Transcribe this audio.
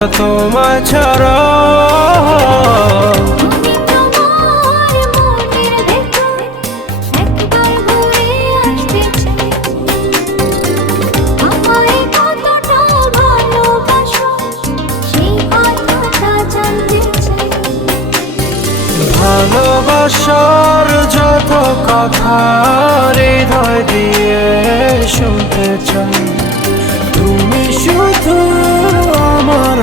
তোমায় ছাড়া ভালোবাসার যত কথা হৃদয় দিয়ে শুনতে চাই, তুমি শুধু আমার